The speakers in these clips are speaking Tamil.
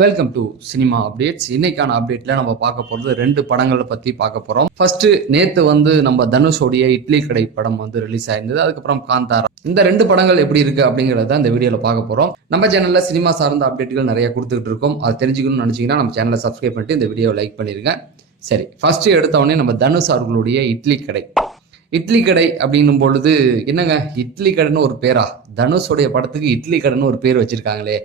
வெல்கம் டு சினிமா அப்டேட்ஸ் இன்னைக்கான அப்டேட்ல நம்ம பார்க்க போறது ரெண்டு படங்களை பத்தி பார்க்க போறோம். ஃபர்ஸ்ட் நேத்து வந்து நம்ம தனுஷோடைய இட்லி கடை படம் வந்து ரிலீஸ் ஆயிருந்தது. அதுக்கப்புறம் காந்தாரா. இந்த ரெண்டு படங்கள் எப்படி இருக்கு அப்படிங்கறத இந்த வீடியோல பார்க்க போறோம். நம்ம சேனல்ல சினிமா சார்ந்த அப்டேட்டுகள் நிறைய கொடுத்துட்டு இருக்கோம். அதை தெரிஞ்சுக்கணும்னு நினைச்சீங்கன்னா நம்ம சேனலை சப்ஸ்கிரைப் பண்ணிட்டு இந்த வீடியோ லைக் பண்ணிருங்க. சரி ஃபர்ஸ்ட் எடுத்தவொடனே நம்ம தனுஷ் அவர்களுடைய இட்லி கடை. இட்லி கடை அப்படின்னும் பொழுது என்னங்க? இட்லி கடைன்னு ஒரு பேரா? தனுஷோடைய படத்துக்கு இட்லி கடைன்னு ஒரு பேர் வச்சிருக்காங்களே.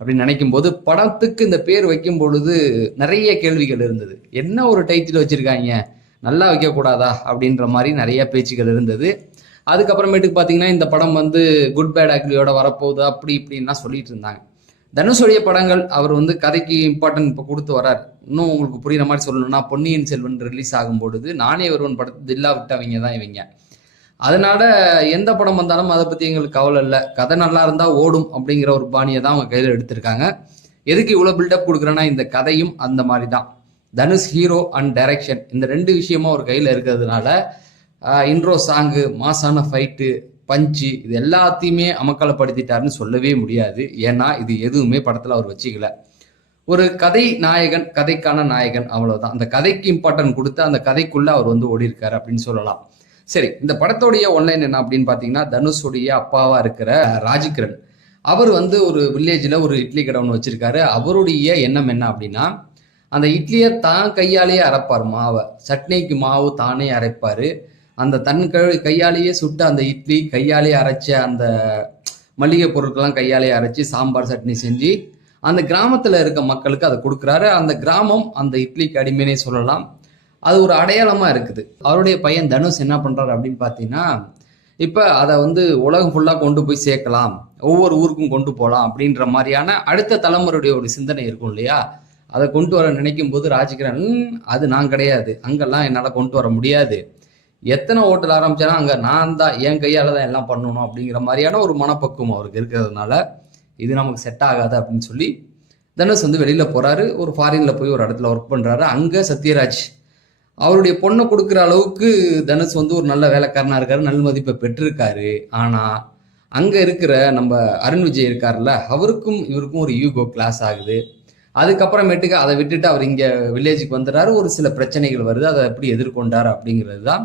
அப்படின்னு நினைக்கும் போது படத்துக்கு இந்த பேர் வைக்கும் பொழுது நிறைய கேள்விகள் இருந்தது. என்ன ஒரு டைட்டில் வச்சிருக்காங்க? நல்லா வைக்கக்கூடாதா? அப்படின்ற மாதிரி நிறைய பேச்சுகள் இருந்தது. அதுக்கப்புறமேட்டுக்கு பார்த்தீங்கன்னா இந்த படம் வந்து குட் பேட் ஆக்லியோட வரப்போகுது அப்படி இப்படின்லாம் சொல்லிட்டு இருந்தாங்க. தனுஷுடைய படங்கள் அவர் வந்து கதைக்கு இம்பார்ட்டன்ட் இப்போ கொடுத்து வரார் இன்னும் உங்களுக்கு புரியுற மாதிரி சொல்லணும்னா பொன்னியின் செல்வன் ரிலீஸ் ஆகும் பொழுது நானே ஒருவன் படத்து தில்லா விட்டவங்க தான் இவங்க. அதனால எந்த படம் வந்தாலும் அதை பற்றி எங்களுக்கு கவலை இல்லை. கதை நல்லா இருந்தால் ஓடும் அப்படிங்கிற ஒரு பாணியை தான் அவங்க கையில் எடுத்திருக்காங்க. எதுக்கு இவ்வளோ பில்டப் கொடுக்குறேன்னா இந்த கதையும் அந்த மாதிரி தான் தனுஷ் ஹீரோ அண்ட் டைரக்ஷன் இந்த ரெண்டு விஷயமும் அவர் கையில் இருக்கிறதுனால இன்ட்ரோ சாங்கு மாசான ஃபைட்டு பஞ்சு இது எல்லாத்தையுமே அமக்கலப்படுத்திட்டாருன்னு சொல்லவே முடியாது. ஏன்னா இது எதுவுமே படத்தில் அவர் வச்சுக்கல. ஒரு கதை நாயகன் கதைக்கான நாயகன் அவ்வளோதான் அந்த கதைக்கு இம்பார்ட்டன்ட் கொடுத்து அந்த கதைக்குள்ளே அவர் வந்து ஓடிருக்காரு அப்படின்னு சொல்லலாம். சரி இந்த படத்தோடைய ஒன்லைன் என்ன அப்படின்னு பார்த்தீங்கன்னா தனுஷுடைய அப்பாவாக இருக்கிற ராஜ்கிரண். அவர் வந்து ஒரு வில்லேஜில் ஒரு இட்லி கடை ஒன்று வச்சுருக்காரு. அவருடைய எண்ணம் என்ன அப்படின்னா அந்த இட்லியை தான் கையாலேயே அரைப்பார் மாவை. சட்னிக்கு மாவு தானே அரைப்பார். அந்த தன் கை கையாலேயே சுட்ட அந்த இட்லி கையாலேயே அரைச்ச அந்த மளிகை பொருட்கள்லாம் கையாலேயே அரைச்சி சாம்பார் சட்னி செஞ்சு அந்த கிராமத்தில் இருக்க மக்களுக்கு அதை கொடுக்குறாரு. அந்த கிராமம் அந்த இட்லிக்கு அடிமைனே சொல்லலாம். அது ஒரு அடையாளமாக இருக்குது. அவருடைய பையன் தனுஷ் என்ன பண்ணுறாரு அப்படின்னு பார்த்தீங்கன்னா இப்போ அதை வந்து உலகம் ஃபுல்லாக கொண்டு போய் சேர்க்கலாம் ஒவ்வொரு ஊருக்கும் கொண்டு போகலாம் அப்படின்ற மாதிரியான அடுத்த தலைமுறையுடைய ஒரு சிந்தனை இருக்கும் இல்லையா? அதை கொண்டு வர நினைக்கும் போது ராஜகிரண் அது நான் கிடையாது. அங்கெல்லாம் என்னால் கொண்டு வர முடியாது. எத்தனை ஹோட்டல் ஆரம்பித்தாலும் அங்கே நான் தான் என் கையால் தான் எல்லாம் பண்ணணும் அப்படிங்கிற மாதிரியான ஒரு மனப்பக்குவம் அவருக்கு இருக்கிறதுனால இது நமக்கு செட் ஆகாது அப்படின்னு சொல்லி தனுஷ் வந்து வெளியில் போகிறாரு ஒரு ஃபாரினில் போய் ஒரு இடத்துல ஒர்க் பண்ணுறாரு அங்கே சத்யராஜ் அவருடைய பொண்ணை கொடுக்குற அளவுக்கு தனுஷ் வந்து ஒரு நல்ல வேலைக்காரனாக இருக்காரு நல் மதிப்பை பெற்றிருக்காரு. ஆனால் அங்கே இருக்கிற நம்ம அருண் விஜய் இருக்கார்ல அவருக்கும் இவருக்கும் ஒரு யூகோ கிளாஸ் ஆகுது. அதுக்கப்புறமேட்டுக்கு அதை விட்டுட்டு அவர் இங்கே வில்லேஜுக்கு வந்துடுறாரு. ஒரு சில பிரச்சனைகள் வருது. அதை எப்படி எதிர்கொண்டார் அப்படிங்கிறது தான்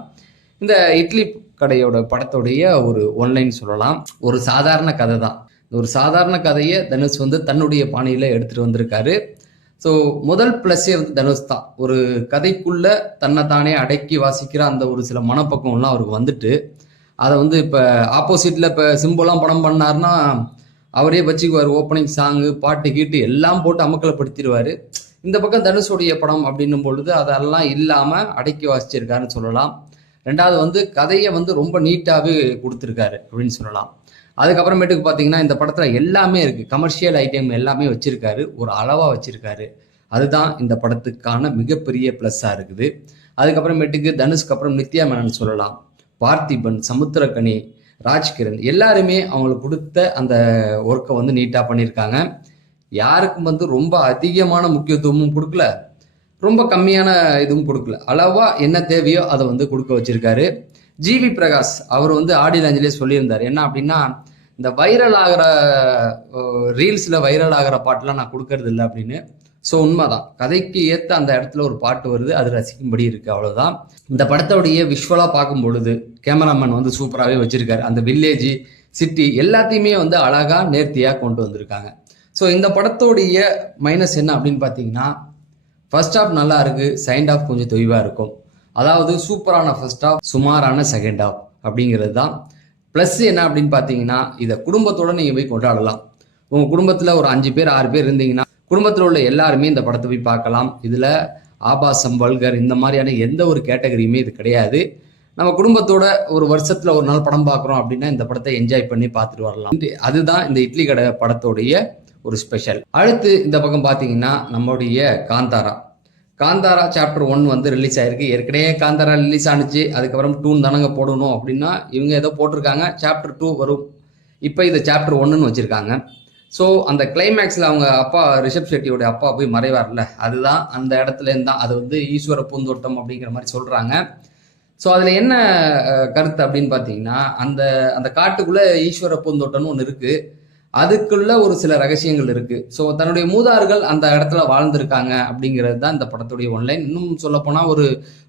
இந்த இட்லி கடையோட படத்துடைய ஒரு ஒன்லைன் சொல்லலாம். ஒரு சாதாரண கதை தான் ஒரு சாதாரண கதையை தனுஷ் வந்து தன்னுடைய பாணியில் எடுத்துகிட்டு வந்திருக்காரு. ஸோ முதல் ப்ளஸ்ஸே வந்து தனுஷ் தான். ஒரு கதைக்குள்ள தன்னை தானே அடக்கி வாசிக்கிற அந்த ஒரு சில மனப்பக்குவம்லாம் அவருக்கு வந்துட்டு அதை வந்து இப்போ ஆப்போசிட்டில் இப்போ சிம்பிளாக படம் பண்ணாருன்னா அவரே வச்சுக்குவார் ஓப்பனிங் சாங்கு பாட்டு கீட்டு எல்லாம் போட்டு அமக்கலப்படுத்திடுவார். இந்த பக்கம் தனுஷுடைய படம் அப்படின்னும் பொழுது அதெல்லாம் இல்லாமல் அடக்கி வாசிச்சிருக்காருன்னு சொல்லலாம். ரெண்டாவது வந்து கதையை வந்து ரொம்ப நீட்டாகவே கொடுத்துருக்காரு அப்படின்னு சொல்லலாம். அதுக்கப்புறமேட்டுக்கு பார்த்தீங்கன்னா இந்த படத்தில் எல்லாமே இருக்குது கமர்ஷியல் ஐட்டம் எல்லாமே வச்சுருக்காரு. ஒரு அளவாக வச்சுருக்காரு. அதுதான் இந்த படத்துக்கான மிகப்பெரிய ப்ளஸ்ஸாக இருக்குது. அதுக்கப்புறமேட்டுக்கு தனுஷ்க்கு அப்புறம் நித்யா மேனன் சொல்லலாம். பார்த்திபன் சமுத்திரக்கனி ராஜ்கிரண் எல்லாருமே அவங்களுக்கு கொடுத்த அந்த ஒர்க்கை வந்து நீட்டாக பண்ணியிருக்காங்க யாருக்கும் வந்து ரொம்ப அதிகமான முக்கியத்துவமும் கொடுக்கல. ரொம்ப கம்மியான இதுவும் கொடுக்கல. அளவாக என்ன தேவையோ அதை வந்து கொடுக்க வச்சுருக்காரு. ஜிவி பிரகாஷ் அவர் வந்து ஆடியோ லாஞ்சிலே சொல்லியிருந்தார். என்ன அப்படின்னா இந்த வைரல் ஆகிற ரீல்ஸில் வைரல் ஆகிற பாட்டெலாம் நான் கொடுக்கறது இல்லை அப்படின்னு. ஸோ உண்மைதான். கதைக்கு ஏற்ற அந்த இடத்துல ஒரு பாட்டு வருது அது ரசிக்கும்படி இருக்குது அவ்வளோதான் இந்த படத்தோடைய விஷுவலாக பார்க்கும் பொழுது கேமராமேன் வந்து சூப்பராகவே வச்சுருக்காரு. அந்த வில்லேஜ் சிட்டி எல்லாத்தையுமே வந்து அழகாக நேர்த்தியாக கொண்டு வந்திருக்காங்க. ஸோ இந்த படத்தோடைய மைனஸ் என்ன அப்படின்னு பார்த்தீங்கன்னா ஃபர்ஸ்ட் ஆஃப் நல்லா இருக்குது செகண்ட் ஆஃப் கொஞ்சம் தொய்வாக இருக்கும். அதாவது சூப்பரான ஃபர்ஸ்ட் ஹாஃப் சுமாரான செகண்ட் ஹாஃப் அப்படிங்கிறது தான் ப்ளஸ் என்ன அப்படின்னு பார்த்தீங்கன்னா இதை குடும்பத்தோட நீங்கள் போய் கொண்டாடலாம். உங்கள் குடும்பத்தில் ஒரு அஞ்சு பேர் ஆறு பேர் இருந்தீங்கன்னா குடும்பத்தில் உள்ள எல்லாருமே இந்த படத்தை போய் பார்க்கலாம். இதில் ஆபாசம் வல்கர் இந்த மாதிரியான எந்த ஒரு கேட்டகரியுமே இது கிடையாது. நம்ம குடும்பத்தோட ஒரு வருஷத்தில் ஒரு நாள் படம் பார்க்குறோம் அப்படின்னா இந்த படத்தை என்ஜாய் பண்ணி பார்த்துட்டு வரலாம். அதுதான் இந்த இட்லி கடை படத்தோடைய ஒரு ஸ்பெஷல் அடுத்து இந்த பக்கம் பார்த்தீங்கன்னா நம்முடைய காந்தாரா. காந்தாரா சாப்டர் ஒன் வந்து ரிலீஸ் ஆயிருக்கு. ஏற்கனவே காந்தாரா ரிலீஸ் ஆனிச்சு. அதுக்கப்புறம் டூன் தானங்க போடணும் அப்படின்னா இவங்க ஏதோ போட்டிருக்காங்க. சாப்டர் டூ வரும். இப்போ இது சாப்டர் ஒன்றுன்னு வச்சுருக்காங்க. ஸோ அந்த கிளைமேக்ஸில் அவங்க அப்பா ரிஷப் ஷெட்டியோட அப்பா போய் மறைவார்ல. அதுதான் அந்த இடத்துல இருந்து. தான் அது வந்து ஈஸ்வர பூந்தோட்டம் அப்படிங்கிற மாதிரி சொல்கிறாங்க ஸோ அதில் என்ன கருத்து அப்படின்னு பார்த்தீங்கன்னா அந்த அந்த காட்டுக்குள்ளே ஈஸ்வர பூந்தோட்டம்னு ஒன்று இருக்குது அதுக்குள்ள ஒரு சில ரகசியங்கள் இருக்கு. ஸோ தன்னுடைய மூதார்கள் அந்த இடத்துல வாழ்ந்திருக்காங்க அப்படிங்கிறது தான் இந்த படத்துடைய ஒன்லைன். இன்னும் சொல்ல போனா ஒரு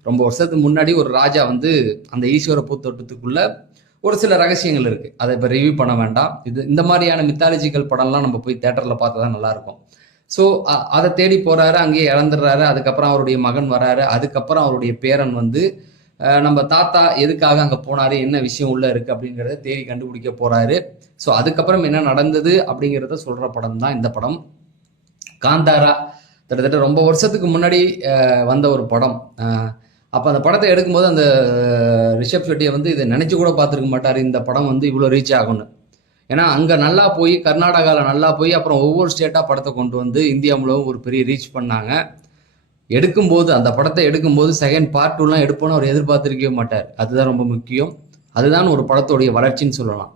ரொம்ப வருஷத்துக்கு முன்னாடி ஒரு ராஜா வந்து அந்த ஈஸ்வர பூத்தோட்டத்துக்குள்ள ஒரு சில ரகசியங்கள் இருக்கு. அதை இப்போ ரிவ்யூ பண்ண வேண்டாம். இது இந்த மாதிரியான மித்தாலஜிக்கல் படம்லாம் நம்ம போய் தேட்டரில் பார்த்தா தான் நல்லா இருக்கும் ஸோ அதை தேடி போறாரு அங்கேயே இறந்துடுறாரு. அதுக்கப்புறம் அவருடைய மகன் வராரு. அதுக்கப்புறம் அவருடைய பேரன் வந்து நம்ம தாத்தா எதுக்காக அங்கே போனாரு? என்ன விஷயம் உள்ள இருக்கு அப்படிங்கிறத தேடி கண்டுபிடிக்க போறாரு. ஸோ அதுக்கப்புறம் என்ன நடந்தது அப்படிங்கிறத சொல்ற படம் தான் இந்த படம். காந்தாரா கிட்டத்தட்ட ரொம்ப வருஷத்துக்கு முன்னாடி வந்த ஒரு படம். அப்போ அந்த படத்தை எடுக்கும்போது அந்த ரிஷப் ஷெட்டியை வந்து இதை நினச்சி கூட பார்த்துருக்க மாட்டார் இந்த படம் வந்து இவ்வளோ ரீச் ஆகும்னு. ஏன்னா அங்கே நல்லா போய் கர்நாடகாவில் நல்லா போய் அப்புறம் ஒவ்வொரு ஸ்டேட்டாக படத்தை கொண்டு வந்து இந்தியா முழுவதும் ஒரு பெரிய ரீச் பண்ணாங்க. எடுக்கும்போது அந்த படத்தை எடுக்கும்போது செகண்ட் பார்ட் டூலாம் எடுப்போன்னு அவர் எதிர்பார்த்திருக்கவே மாட்டார். அதுதான் ரொம்ப முக்கியம். அதுதான் ஒரு படத்துடைய வளர்ச்சின்னு சொல்லலாம்.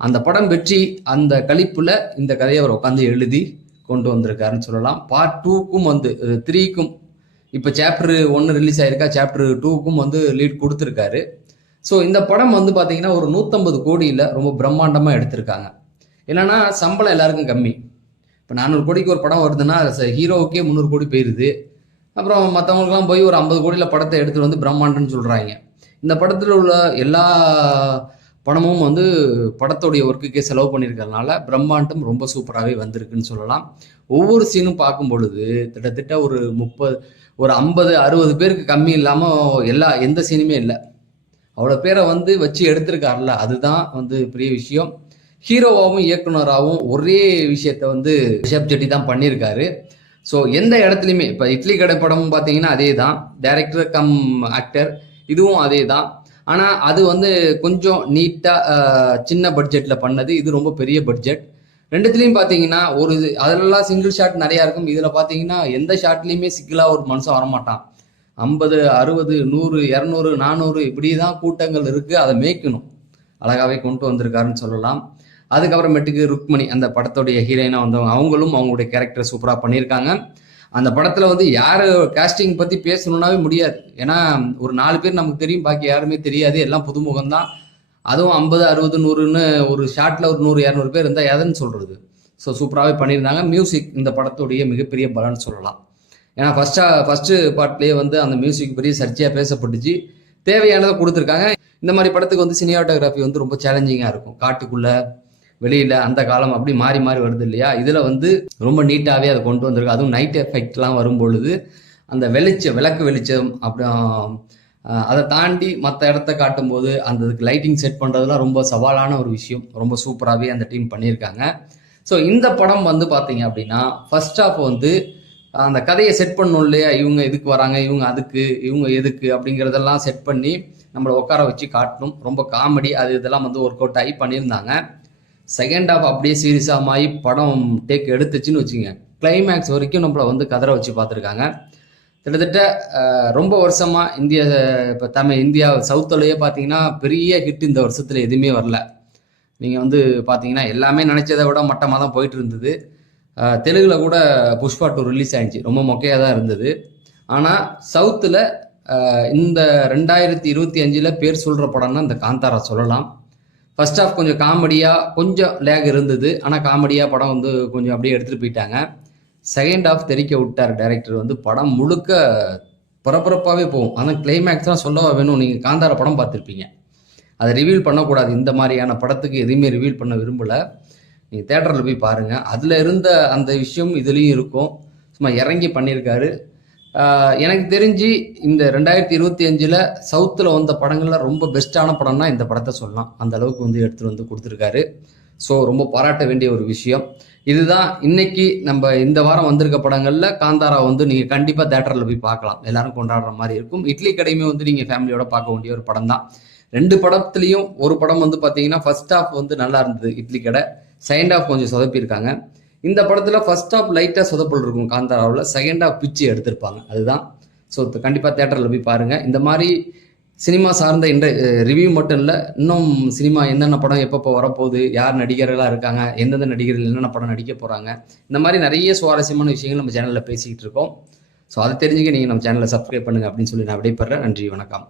அந்த படம் வெற்றி அந்த கழிப்பில் இந்த கதையை அவர் உட்காந்து எழுதி கொண்டு வந்திருக்காருன்னு சொல்லலாம். பார்ட் டூக்கும் வந்து த்ரீக்கும் இப்போ சாப்டர் ஒன்று ரிலீஸ் ஆயிருக்கா சாப்டர் டூக்கும் வந்து லீட் கொடுத்துருக்காரு. ஸோ இந்த படம் வந்து பார்த்தீங்கன்னா ஒரு நூற்றம்பது கோடியில் ரொம்ப பிரம்மாண்டமாக எடுத்திருக்காங்க. என்னன்னா சம்பளம் எல்லாருக்கும் கம்மி. இப்போ நானூறு கோடிக்கு ஒரு படம் வருதுன்னா ஹீரோவுக்கே முந்நூறு கோடி போயிருது. அப்புறம் மற்றவங்களுக்குலாம் போய் ஒரு ஐம்பது கோடியில் படத்தை எடுத்துகிட்டு வந்து பிரம்மாண்டம்னு சொல்கிறாங்க இந்த படத்தில் உள்ள எல்லா பணமும் வந்து படத்தோடைய ஒர்க்குக்கே செலவு பண்ணியிருக்கறனால பிரம்மாண்டம் ரொம்ப சூப்பராகவே வந்திருக்குன்னு சொல்லலாம். ஒவ்வொரு சீனும் பார்க்கும் பொழுது கிட்டத்தட்ட ஒரு முப்பது ஒரு ஐம்பது அறுபது பேருக்கு கம்மி இல்லாமல் எல்லா எந்த சீனுமே இல்லை. அவ்வளோ பேரை வந்து வச்சு எடுத்திருக்காருல்ல அதுதான் வந்து பெரிய விஷயம். ஹீரோவாகவும் இயக்குனராகவும் ஒரே விஷயத்த வந்து ரிஷப் ஜெட்டி தான் பண்ணியிருக்காரு. ஸோ எந்த இடத்துலையுமே இப்போ இட்லி கடை படமும் பார்த்தீங்கன்னா அதே தான் டேரக்டர் கம் ஆக்டர் இதுவும் அதே தான் ஆனால் அது வந்து கொஞ்சம் நீட்டாக சின்ன பட்ஜெட்டில் பண்ணது. இது ரொம்ப பெரிய பட்ஜெட் ரெண்டுத்துலேயும் பார்த்தீங்கன்னா ஒரு இது அதிலெல்லாம் சிங்கிள் ஷாட் நிறையா இருக்கும். இதில் பார்த்தீங்கன்னா எந்த ஷாட்லேயுமே சிங்கிளாக ஒரு மனுஷன் வரமாட்டான். ஐம்பது அறுபது நூறு இரநூறு நானூறு இப்படி தான் கூட்டங்கள் இருக்குது அதை மேய்க்கணும். அழகாகவே கொண்டு வந்திருக்காருன்னு சொல்லலாம். அதுக்கப்புறமேட்டுக்கு ருக்மணி அந்த படத்துடைய ஹீரோயினாக வந்தவங்க அவங்களும் அவங்களுடைய கேரக்டர் சூப்பராக பண்ணியிருக்காங்க. அந்த படத்தில் வந்து யார் காஸ்டிங் பற்றி பேசணுன்னாவே முடியாது. ஏன்னா ஒரு நாலு பேர் நமக்கு தெரியும் பாக்கி யாருமே தெரியாது. எல்லாம் புதுமுகம் தான் அதுவும் ஐம்பது அறுபது நூறுன்னு ஒரு ஷார்ட்டில் ஒரு நூறு இரநூறு பேர் இருந்தால் எதுன்னு சொல்கிறது ஸோ சூப்பராகவே பண்ணியிருந்தாங்க. மியூசிக் இந்த படத்துடைய மிகப்பெரிய பலன்னு சொல்லலாம். ஏன்னா ஃபஸ்ட்டா ஃபஸ்ட்டு பார்ட்லேயே வந்து அந்த மியூசிக் பெரிய சர்ச்சையாக பேசப்பட்டுச்சு. தேவையானதை கொடுத்துருக்காங்க. இந்த மாதிரி படத்துக்கு வந்து சினிமாட்டோகிராஃபி வந்து ரொம்ப சேலஞ்சிங்காக இருக்கும். காட்டுக்குள்ளே வெளியில் அந்த காலம் அப்படி மாறி மாறி வருது இல்லையா? இதில் வந்து ரொம்ப நீட்டாகவே அதை கொண்டு வந்திருக்கு. அதுவும் நைட் எஃபெக்ட்லாம் வரும் பொழுது அந்த வெளிச்சம் விளக்கு வெளிச்சம் அப்புறம் அதை தாண்டி மற்ற இடத்த காட்டும்போது அந்த இதுக்கு லைட்டிங் செட் பண்ணுறதுலாம் ரொம்ப சவாலான ஒரு விஷயம். ரொம்ப சூப்பராகவே அந்த டீம் பண்ணியிருக்காங்க. ஸோ இந்த படம் வந்து பார்த்தீங்க அப்படின்னா ஃபர்ஸ்ட் ஆஃப் வந்து அந்த கதையை செட் பண்ணணும் இல்லையா? இவங்க இதுக்கு வராங்க இவங்க அதுக்கு இவங்க எதுக்கு அப்படிங்கிறதெல்லாம் செட் பண்ணி நம்மளை உட்கார வச்சு காட்டணும். ரொம்ப காமெடி அது இதெல்லாம் வந்து ஒர்க் அவுட் ஆகி பண்ணியிருந்தாங்க. செகண்ட் ஹாஃப் அப்படியே சீரியஸாக மாறி படம் டேக் எடுத்துச்சுன்னு வச்சுங்க கிளைமேக்ஸ் வரைக்கும் நம்மளை வந்து கதற வச்சு பார்த்துருக்காங்க. கிட்டத்தட்ட ரொம்ப வருஷமாக இந்திய இப்போ தமிழ் இந்தியா சவுத்துலேயே பார்த்தீங்கன்னா பெரிய ஹிட் இந்த வருஷத்தில் எதுவுமே வரல. நீங்கள் வந்து பார்த்தீங்கன்னா எல்லாமே நினச்சதை விட மட்டமாக தான் போயிட்டு இருந்தது. தெலுங்கில் கூட புஷ்பா டூ ரிலீஸ் ஆயிடுச்சு. ரொம்ப மொக்கையாக தான் இருந்தது. ஆனால் சவுத்தில் இந்த ரெண்டாயிரத்தி இருபத்தி அஞ்சில் பேர் சொல்கிற படம்னா இந்த காந்தாரா சொல்லலாம். ஃபர்ஸ்ட் ஆஃப் கொஞ்சம் காமெடியாக கொஞ்சம் லேக் இருந்தது. ஆனால் காமெடியாக படம் வந்து கொஞ்சம் அப்படியே எடுத்துகிட்டு போயிட்டாங்க. செகண்ட் ஆஃப் தெரிக்க விட்டார் டைரக்டர் வந்து. படம் முழுக்க பரபரப்பாகவே போகும். ஆனால் கிளைமேக்ஸ்லாம் சொல்லவா வேணும். நீங்கள் காந்தார படம் பார்த்துருப்பீங்க. அதை ரிவீல் பண்ணக்கூடாது. இந்த மாதிரியான படத்துக்கு எதையுமே ரிவீல் பண்ண விரும்பலை. நீங்கள் தேட்டரில் போய் பாருங்கள் அதில் இருந்த அந்த விஷயம் இதுலேயும் இருக்கும். சும்மா இறங்கி பண்ணியிருக்காரு. எனக்கு தெரிஞ்சு இந்த ரெண்டாயிரத்தி இருபத்தி அஞ்சில் சவுத்தில் வந்த படங்களில் ரொம்ப பெஸ்ட்டான படம்னா இந்த படத்தை சொல்லலாம். அந்த அளவுக்கு வந்து எடுத்துகிட்டு வந்து கொடுத்துருக்காரு. ஸோ ரொம்ப பாராட்ட வேண்டிய ஒரு விஷயம். இதுதான் இன்னைக்கு நம்ம இந்த வாரம் வந்திருக்க படங்களில் காந்தாரா வந்து நீங்கள் கண்டிப்பாக தேட்டரில் போய் பார்க்கலாம். எல்லாரும் கொண்டாடுற மாதிரி இருக்கும். இட்லி கடையுமே வந்து நீங்கள் ஃபேமிலியோட பார்க்க வேண்டிய ஒரு படம் தான். ரெண்டு படத்துலையும் ஒரு படம் வந்து பார்த்தீங்கன்னா ஃபர்ஸ்ட் ஹாஃப் வந்து நல்லா இருந்தது. இட்லி கடை. செகண்ட் ஹாஃப் கொஞ்சம் சொதப்பியிருக்காங்க. இந்த படத்தில் ஃபர்ஸ்ட் ஆஃப் லைட்டாக சொதப்பல் இருக்கும் காந்தாராவில் செகண்ட் ஆஃப் பிச்சு எடுத்திருப்பாங்க. அதுதான். ஸோ கண்டிப்பாக தேட்டரில் போய் பாருங்கள் இந்த மாதிரி சினிமா சார்ந்த இந்த ரிவ்யூ மட்டும் இல்லை இன்னும் சினிமா என்னென்ன படம் எப்பப்போ வரப்போகுது யார் நடிகர்களாக இருக்காங்க எந்தெந்த நடிகர்கள் என்னென்ன படம் நடிக்க போகிறாங்க இந்த மாதிரி நிறைய சுவாரஸ்யமான விஷயங்கள் நம்ம சேனலில் பேசிக்கிட்டு இருக்கோம். ஸோ அதை தெரிஞ்சுக்க நீங்கள் நம்ம சேனலை சப்ஸ்கிரைப் பண்ணுங்க அப்படின்னு சொல்லி நான் விடைபெறேன். நன்றி வணக்கம்.